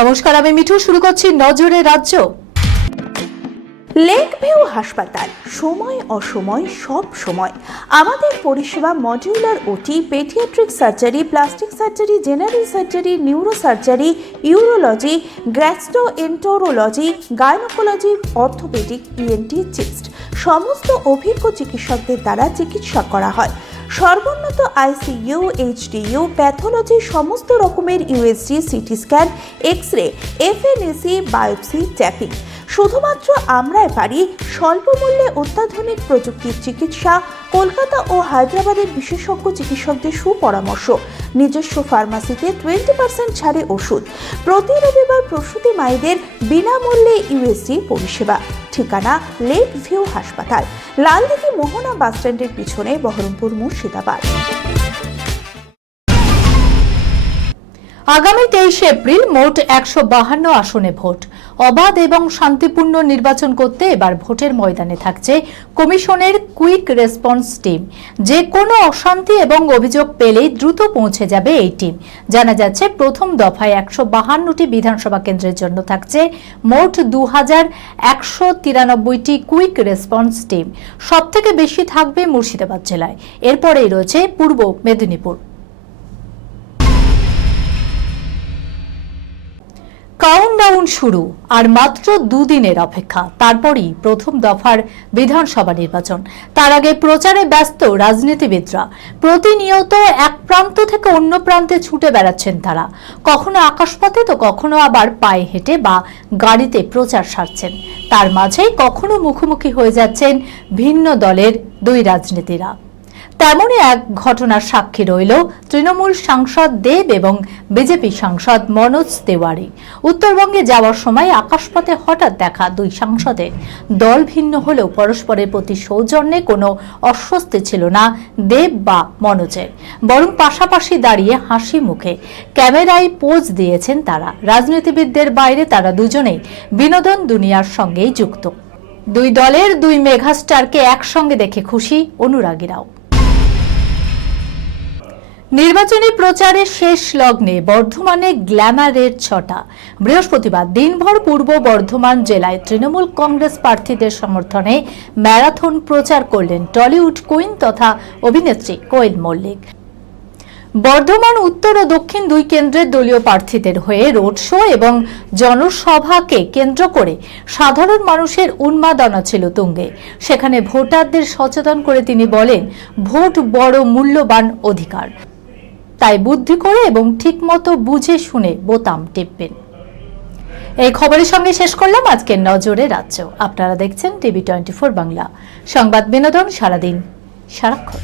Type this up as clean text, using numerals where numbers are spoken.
নমস্কার, আমি মিঠু। শুরু করছি নজরে রাজ্য। লেক ভিউ হাসপাতাল, সময় অসময় সব সময় আমাদের পরিষেবা modular OT, paediatric surgery, plastic surgery, general surgery, neuro surgery, urology, gastroenterology, gynaecology, orthopaedic, ENT, chest সমস্ত অভিজ্ঞ চিকিৎসকদের দ্বারা চিকিৎসা করা হয়। সর্বোন্নত আইসিইউ, এইচডিইউ, প্যাথোলজি, সমস্ত রকমের USG, CT scan, X ray, FNAC, biopsy, tapping. শুধুমাত্র আমরাই পারি স্বল্প মূল্যে অত্যাধুনিক প্রযুক্তির চিকিৎসা। কলকাতা ও হায়দ্রাবাদের বিশেষজ্ঞ চিকিৎসকদের সুপরামর্শ, নিজস্ব ফার্মাসিতে 20% ছাড়ে ওষুধ। প্রতি রবিবার প্রসূতি মায়েদের বিনামূল্যে ইউএসজি পরিষেবা। ঠিকানা লেক ভিউ হাসপাতাল, লালদিঘি মোহনা বাসস্ট্যান্ডের পিছনে, বহরমপুর, মুর্শিদাবাদ। আগামী 23 এপ্রিল মোট 152 আসনে ভোট। অবাধ এবং শান্তিপূর্ণ নির্বাচন করতে এবার ভোটের ময়দানে থাকছে কমিশনের কুইক রেসপন্স টিম। যে কোনো অশান্তি এবং অভিযোগ পেলেই দ্রুত পৌঁছে যাবে এই টিম। জানা যাচ্ছে, প্রথম দফায় 152টি বিধানসভা কেন্দ্রের জন্য থাকছে মোট 2193টি কুইক রেসপন্স টিম। সবথেকে বেশি থাকবে মুর্শিদাবাদ জেলায়, এরপরেই রয়েছে পূর্ব মেদিনীপুর। কাউন্টডাউন শুরু, আর মাত্র দুদিনের অপেক্ষা, তারপরই প্রথম দফার বিধানসভা নির্বাচন। তার আগে প্রচারে ব্যস্ত রাজনীতিবিদরা। প্রতিনিয়ত এক প্রান্ত থেকে অন্য প্রান্তে ছুটে বেড়াচ্ছেন তারা, কখনো আকাশপথে তো কখনো আবার পায়ে হেঁটে বা গাড়িতে প্রচার সারছেন। তার মাঝেই কখনো মুখোমুখি হয়ে যাচ্ছেন ভিন্ন দলের দুই রাজনীতিরা। তেমনই এক ঘটনার সাক্ষী রইল তৃণমূল সাংসদ দেব এবং বিজেপি সাংসদ মনোজ তেওয়ারি। উত্তরবঙ্গে যাওয়ার সময় আকাশপথে হঠাৎ দেখা দুই সাংসদের দল ভিন্ন হলেও পরস্পরের প্রতি সৌজন্যে কোনো অস্বস্তি ছিল না দেব বা মনোজের, বরং পাশাপাশি দাঁড়িয়ে হাসি মুখে ক্যামেরায় পোজ দিয়েছেন তারা। রাজনীতিবিদদের বাইরে তারা দুজনেই বিনোদন দুনিয়ার সঙ্গেই যুক্ত। দুই দলের দুই মেগাস্টারকে একসঙ্গে দেখে খুশি অনুরাগীরাও। নির্বাচনী প্রচারের শেষ লগ্নে বর্ধমানে গ্ল্যামারের ছটা। বৃহস্পতিবার দিনভর পূর্ব বর্ধমান জেলায় তৃণমূল কংগ্রেস প্রার্থীদের সমর্থনে ম্যারাথন প্রচার করলেন টলিউড কুইন তথা অভিনেত্রী কোয়েল মল্লিক। বর্ধমান উত্তর ও দক্ষিণ দুই কেন্দ্রের দলীয় প্রার্থীদের হয়ে রোড শো এবং জনসভাকে কেন্দ্র করে সাধারণ মানুষের উন্মাদনা ছিল তুঙ্গে। সেখানে ভোটারদের সচেতন করে তিনি বলেন, ভোট বড় মূল্যবান অধিকার, তাই বুদ্ধি করে এবং ঠিকমতো বুঝে শুনে বোতাম টিপবেন। এই খবরের সঙ্গে শেষ করলাম আজকের নজরে রাজ্য। আপনারা দেখছেন টিভি 24 বাংলা, সংবাদ বিনোদন সারাদিন সারাক্ষণ।